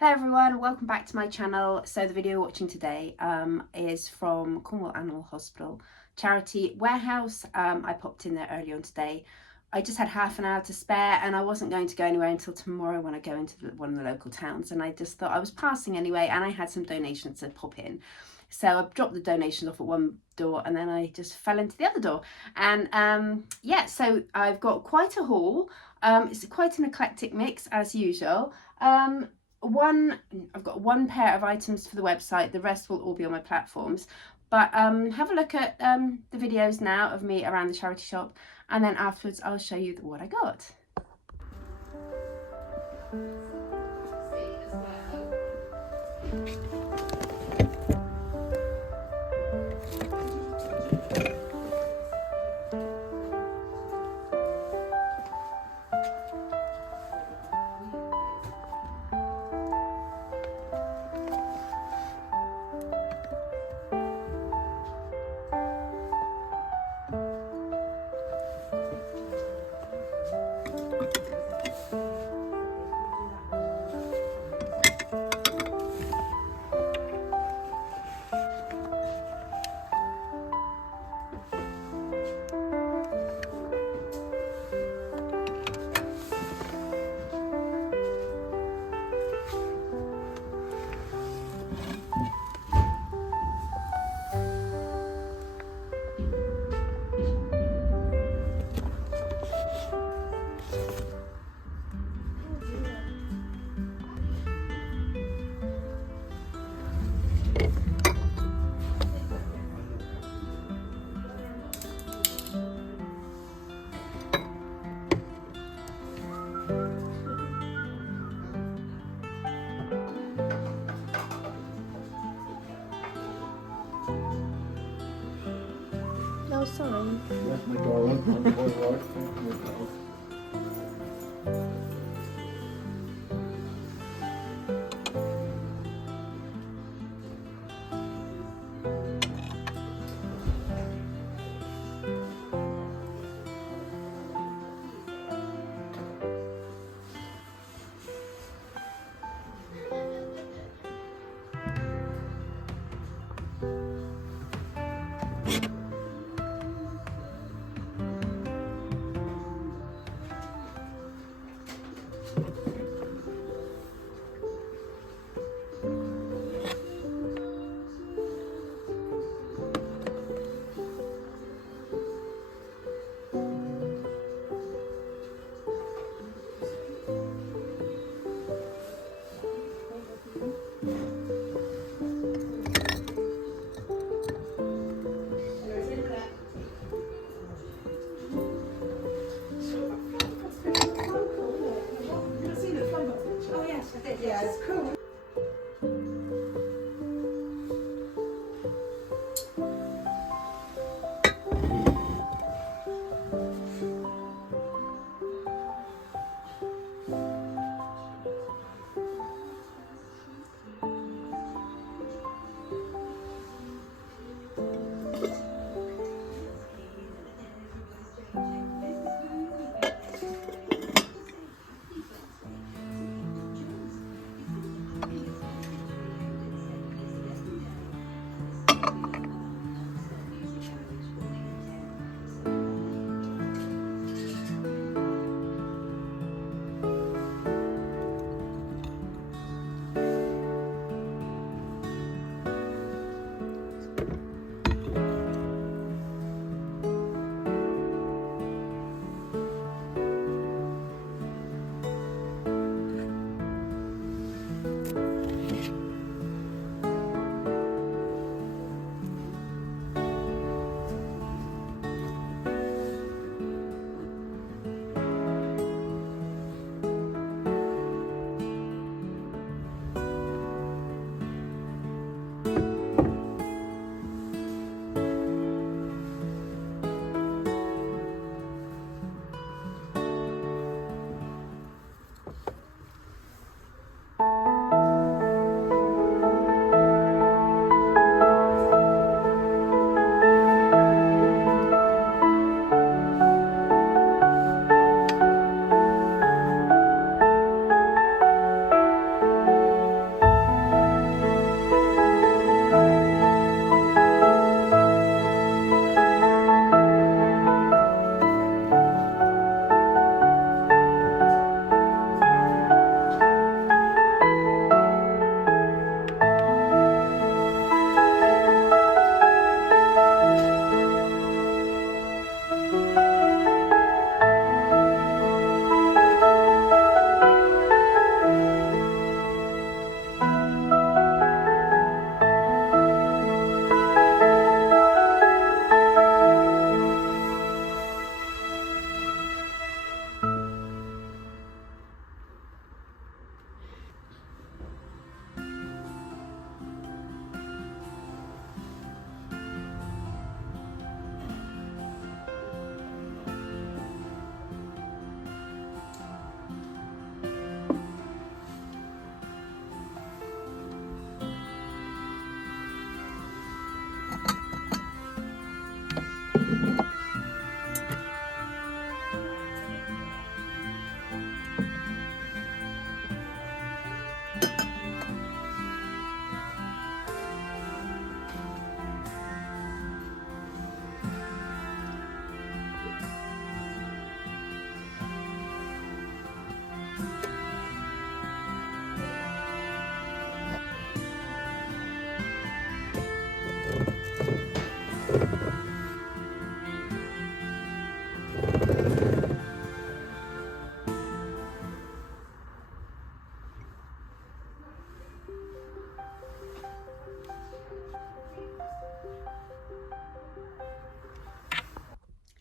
Hello everyone, welcome back to my channel. So the video you're watching today is from Cornwall Animal Hospital charity warehouse. I popped in there earlier on today. I just had half an hour to spare and I wasn't going to go anywhere until tomorrow when I go into one of the local towns, and I just thought I was passing anyway and I had some donations to pop in. So I dropped the donations off at one door and then I just fell into the other door. And yeah, so I've got quite a haul. It's quite an eclectic mix as usual. I've got one pair of items for the website, the rest will all be on my platforms, but have a look at the videos now of me around the charity shop, and then afterwards I'll show you what I got. No, sorry. Yes, my darling. All right. Yeah, it's cool.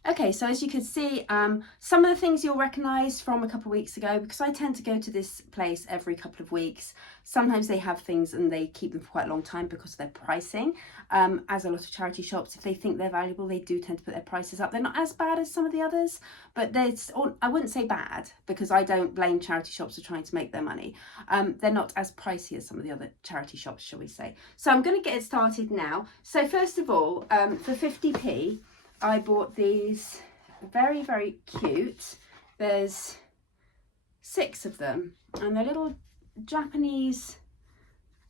Okay, so as you can see, some of the things you'll recognise from a couple of weeks ago, because I tend to go to this place every couple of weeks. Sometimes they have things and they keep them for quite a long time because of their pricing. As a lot of charity shops, if they think they're valuable, they do tend to put their prices up. They're not as bad as some of the others, but I wouldn't say bad, because I don't blame charity shops for trying to make their money. They're not as pricey as some of the other charity shops, shall we say. So I'm going to get it started now. So first of all, for 50p, I bought these very, very cute. There's 6 of them, and they're little Japanese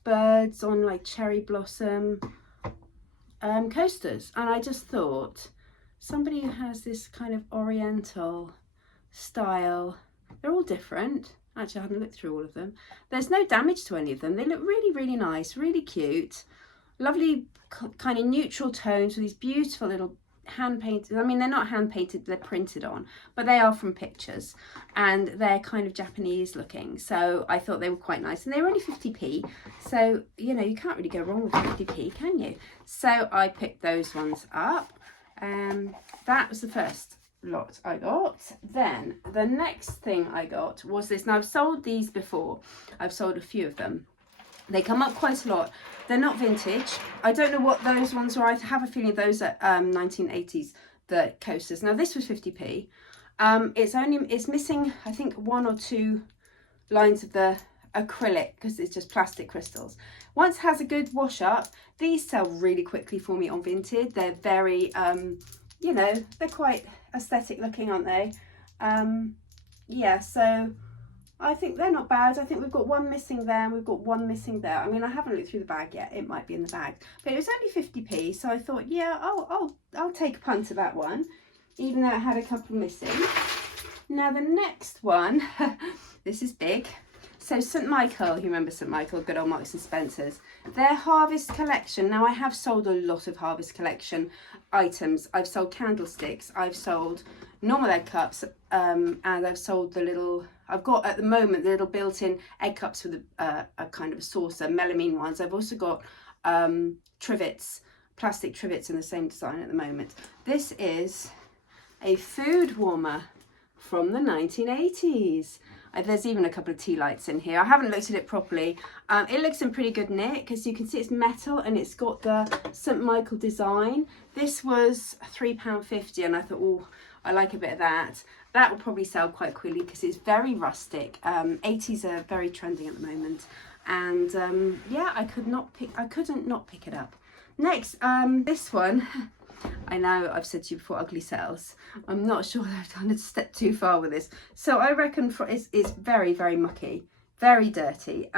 birds on like cherry blossom coasters. And I just thought, somebody who has this kind of oriental style, they're all different. Actually, I haven't looked through all of them. There's no damage to any of them. They look really, really nice, really cute. Lovely kind of neutral tones with these beautiful little hand painted, I mean they're not hand painted, they're printed on, but they are from pictures, and they're kind of Japanese looking, so I thought they were quite nice, and they were only 50p, so you know, you can't really go wrong with 50p, can you? So I picked those ones up. That was the first lot I got. Then the next thing I got was this. Now I've sold these before, I've sold a few of them. They come up quite a lot. They're not vintage. I don't know what those ones are. I have a feeling those are 1980s, the coasters. Now this was 50p. It's missing, I think, 1 or 2 lines of the acrylic, because it's just plastic crystals. Once it has a good wash up, these sell really quickly for me on Vinted. They're very, you know, they're quite aesthetic looking, aren't they? Yeah, so I think they're not bad. I think we've got one missing there and we've got one missing there. I mean, I haven't looked through the bag yet. It might be in the bag, but it was only 50p. So I thought, yeah, I'll take a punt at that one, even though it had a couple missing. Now the next one, this is big. So St. Michael, you remember St. Michael, good old Marks and Spencer's, their Harvest collection. Now I have sold a lot of Harvest collection items. I've sold candlesticks, I've sold normal egg cups, and I've sold the little, I've got at the moment the little built-in egg cups with a kind of a saucer, melamine ones. I've also got trivets, plastic trivets in the same design at the moment. This is a food warmer from the 1980s. There's even a couple of tea lights in here. I haven't looked at it properly. It looks in pretty good nick, because you can see it's metal and it's got the St. Michael design. This was £3.50, and I thought, oh, I like a bit of that. That will probably sell quite quickly because it's very rustic. 80s are very trending at the moment, and yeah, I couldn't not pick it up. Next, this one. I know I've said to you before, ugly sells. I'm not sure that I've done a step too far with this. So I reckon it's very, very mucky, very dirty.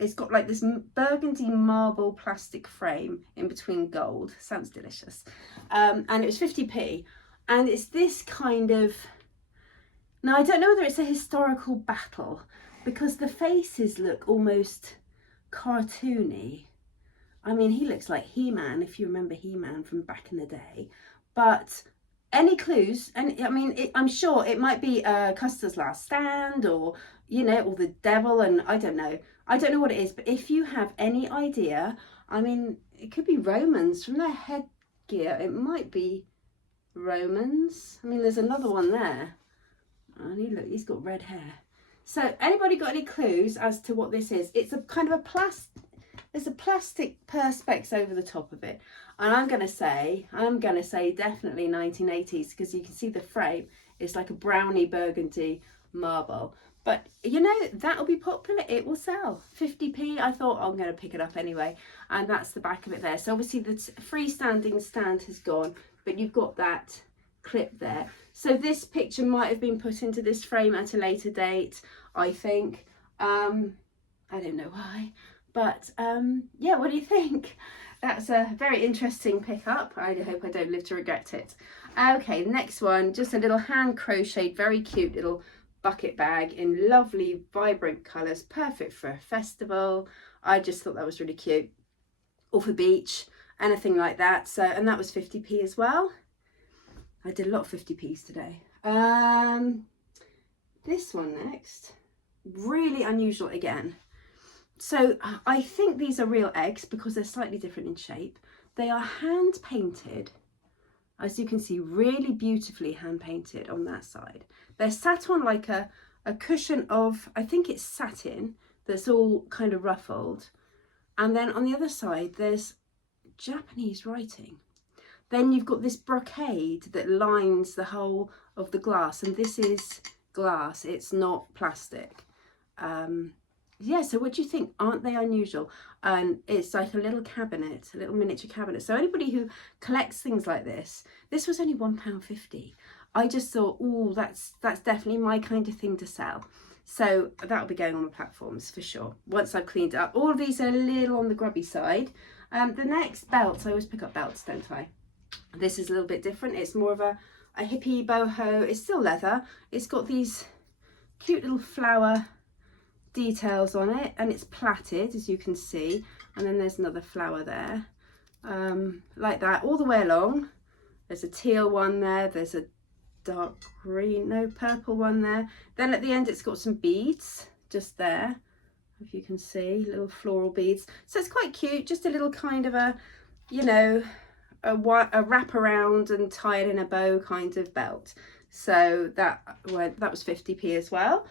It's got like this burgundy marble plastic frame in between gold. Sounds delicious. And it was 50p. And it's this kind of, now I don't know whether it's a historical battle, because the faces look almost cartoony. I mean, he looks like He-Man, if you remember He-Man from back in the day. But any clues? And I mean, I'm sure it might be Custer's Last Stand, or, you know, or the devil, and I don't know. I don't know what it is, but if you have any idea, I mean, it could be Romans from their headgear. It might be Romans. I mean, there's another one there. And look, he's got red hair. So anybody got any clues as to what this is? It's a kind of a there's a plastic perspex over the top of it, and I'm gonna say definitely 1980s, because you can see the frame. It's like a browny burgundy marble, but you know, that'll be popular. It will sell. 50p. I thought, I'm gonna pick it up anyway, and that's the back of it there. So obviously the freestanding stand has gone, but you've got that clip there. So this picture might have been put into this frame at a later date, I think. I don't know why. But yeah, what do you think? That's a very interesting pickup. I hope I don't live to regret it. Okay, next one, just a little hand crocheted, very cute little bucket bag in lovely, vibrant colours, perfect for a festival. I just thought that was really cute. Or for beach, anything like that. So, and that was 50p as well. I did a lot of 50p's today. This one next, really unusual again. So I think these are real eggs because they're slightly different in shape. They are hand painted, as you can see, really beautifully hand painted on that side. They're sat on like a cushion of, I think it's satin, that's all kind of ruffled. And then on the other side, there's Japanese writing. Then you've got this brocade that lines the whole of the glass, and this is glass, it's not plastic. Yeah, so what do you think? Aren't they unusual? And it's like a little cabinet, a little miniature cabinet. So anybody who collects things like this was only £1.50. I just thought, oh, that's definitely my kind of thing to sell. So that'll be going on the platforms for sure, once I've cleaned it up. All of these are a little on the grubby side. The next belts, I always pick up belts, don't I? This is a little bit different. It's more of a hippie boho. It's still leather. It's got these cute little flower details on it, and it's plaited, as you can see, and then there's another flower there, like that all the way along. There's a teal one there, there's a dark green, no, purple one there. Then at the end it's got some beads just there, if you can see, little floral beads. So it's quite cute, just a little kind of a, you know, a wrap around and tie it in a bow kind of belt. So that was 50p as well.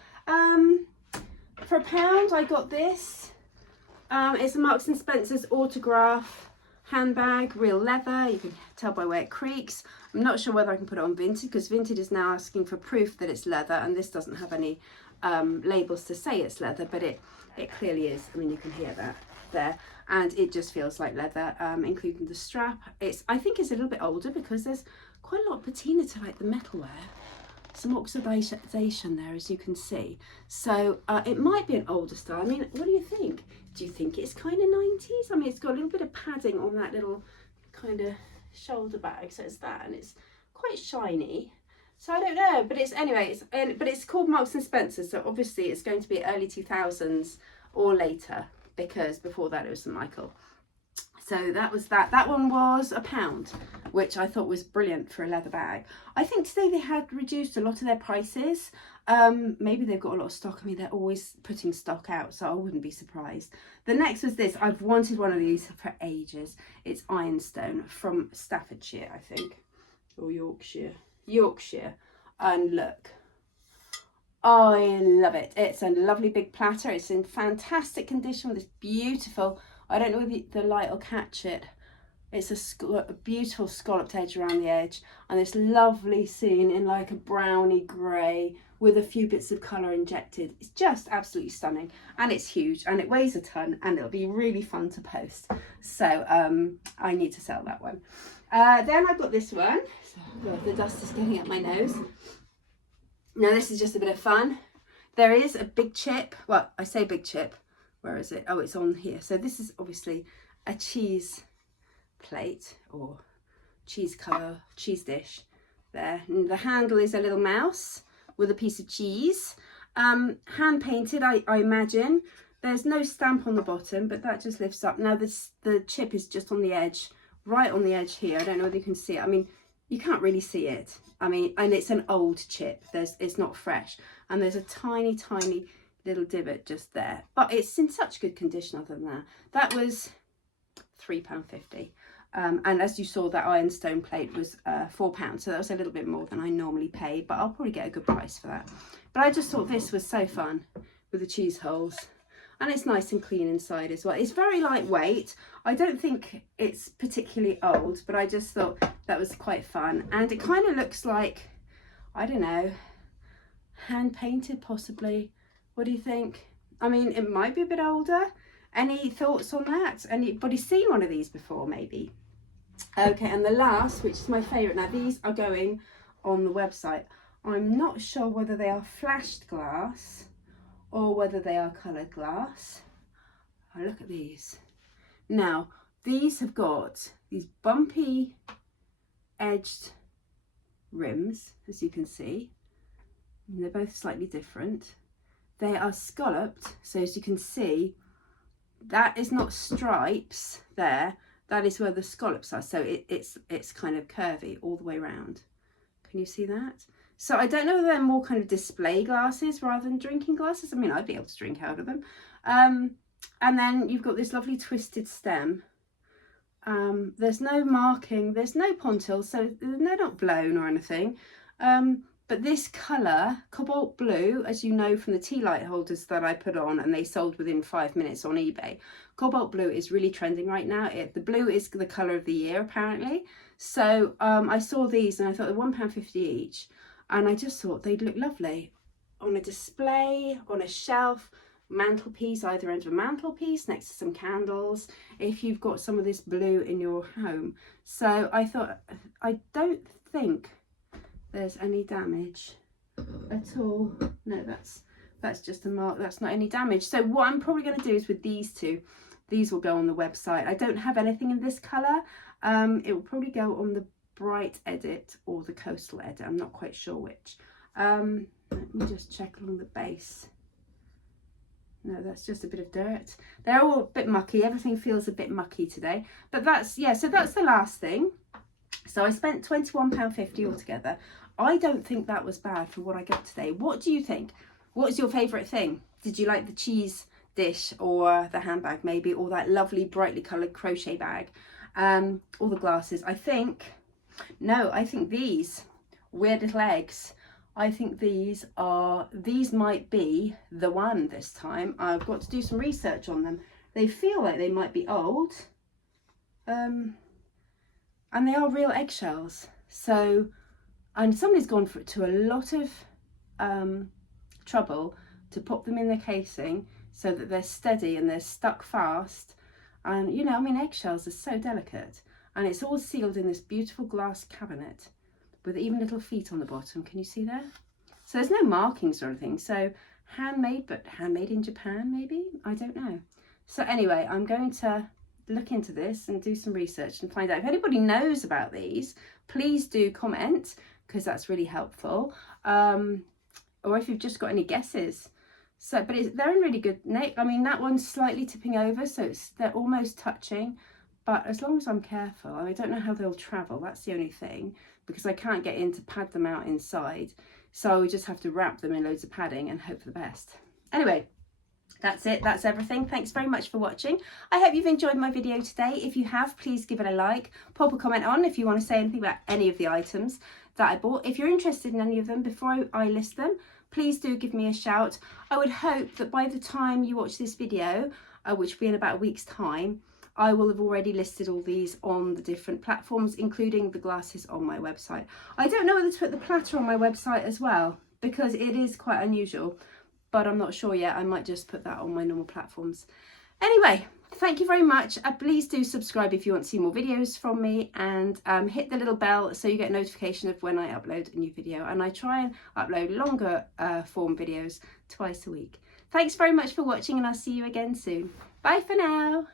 For £1 I got this. It's a Marks and Spencer's autograph handbag, real leather. You can tell by where it creaks. I'm not sure whether I can put it on Vinted, because Vinted is now asking for proof that it's leather, and this doesn't have any labels to say it's leather, but it clearly is. I mean, you can hear that there, and it just feels like leather, including the strap. I think it's a little bit older because there's quite a lot of patina to like the metalware. Some oxidation there, as you can see. So it might be an older style. I mean, what do you think? Do you think it's kind of 90s? I mean, it's got a little bit of padding on that little kind of shoulder bag, so it's that, and it's quite shiny. So I don't know, but it's called Marks and Spencer, so obviously it's going to be early 2000s or later, because before that it was St. Michael. So that was that. That one was £1, which I thought was brilliant for a leather bag. I think today they had reduced a lot of their prices. Maybe they've got a lot of stock. I mean, they're always putting stock out, so I wouldn't be surprised. The next was this. I've wanted one of these for ages. It's ironstone from Staffordshire, I think, or Yorkshire. And look, I love it. It's a lovely big platter. It's in fantastic condition with this beautiful, I don't know if the light will catch it. It's a beautiful scalloped edge around the edge, and this lovely scene in like a browny grey with a few bits of colour injected. It's just absolutely stunning, and it's huge, and it weighs a ton, and it'll be really fun to post. So I need to sell that one. Then I've got this one. So, the dust is getting up my nose. Now this is just a bit of fun. There is a big chip. Well, I say big chip. Where is it? Oh, it's on here. So this is obviously a cheese plate or cheese dish there. And the handle is a little mouse with a piece of cheese. Hand painted, I imagine. There's no stamp on the bottom, but that just lifts up. Now the chip is just on the edge, right on the edge here. I don't know whether you can see it. I mean, you can't really see it. I mean, and it's an old chip. It's not fresh. And there's a tiny, tiny little divot just there. But it's in such good condition other than that. That was £3.50. And as you saw, that ironstone plate was £4. So that was a little bit more than I normally pay. But I'll probably get a good price for that. But I just thought this was so fun with the cheese holes. And it's nice and clean inside as well. It's very lightweight. I don't think it's particularly old, but I just thought that was quite fun. And it kind of looks like, I don't know, hand painted possibly. What do you think? I mean, it might be a bit older. Any thoughts on that? Anybody seen one of these before, maybe? Okay, and the last, which is my favourite. Now, these are going on the website. I'm not sure whether they are flashed glass or whether they are coloured glass. Oh, look at these. Now, these have got these bumpy edged rims, as you can see. And they're both slightly different. They are scalloped, so as you can see, that is not stripes there. That is where the scallops are. So it's kind of curvy all the way around. Can you see that? So I don't know whether they're more kind of display glasses rather than drinking glasses. I mean, I'd be able to drink out of them. And then you've got this lovely twisted stem. There's no marking, there's no pontil, so they're not blown or anything. But this colour, cobalt blue, as you know from the tea light holders that I put on and they sold within 5 minutes on eBay, cobalt blue is really trending right now. The blue is the colour of the year apparently. So I saw these and I thought they're £1.50 each, and I just thought they'd look lovely on a display, on a shelf, mantelpiece, either end of a mantelpiece next to some candles, if you've got some of this blue in your home. So I thought, I don't think there's any damage at all. No, that's just a mark, that's not any damage. So what I'm probably going to do is with these two, these will go on the website. I don't have anything in this colour. It will probably go on the bright edit or the coastal edit, I'm not quite sure which. Let me just check along the base. No, that's just a bit of dirt. They're all a bit mucky. Everything feels a bit mucky today. But that's, yeah, so that's the last thing. So I spent £21.50 altogether. I don't think that was bad for what I got today. What do you think? What was your favourite thing? Did you like the cheese dish or the handbag maybe, or that lovely brightly coloured crochet bag? All the glasses. I think these weird little eggs, I think these might be the one this time. I've got to do some research on them. They feel like they might be old. And they are real eggshells. So, and somebody's gone to a lot of trouble to pop them in the casing so that they're steady and they're stuck fast. And you know, I mean, eggshells are so delicate. And it's all sealed in this beautiful glass cabinet with even little feet on the bottom. Can you see there? So there's no markings or anything. So handmade, but handmade in Japan maybe? I don't know. So anyway, I'm going to look into this and do some research and find out. If anybody knows about these, please do comment, because that's really helpful. Or if you've just got any guesses. So, but they're in really good nick. I mean, that one's slightly tipping over, so they're almost touching. But as long as I'm careful, I don't know how they'll travel. That's the only thing, because I can't get in to pad them out inside. So I would just have to wrap them in loads of padding and hope for the best. Anyway, that's it. That's everything. Thanks very much for watching. I hope you've enjoyed my video today. If you have, please give it a like. Pop a comment on if you want to say anything about any of the items that I bought. If you're interested in any of them before I list them, please do give me a shout. I would hope that by the time you watch this video, which will be in about a week's time, I will have already listed all these on the different platforms, including the glasses on my website. I don't know whether to put the platter on my website as well, because it is quite unusual, but I'm not sure yet. I might just put that on my normal platforms. Anyway, thank you very much. Please do subscribe if you want to see more videos from me, and hit the little bell so you get notification of when I upload a new video. And I try and upload longer form videos twice a week. Thanks very much for watching, and I'll see you again soon. Bye for now.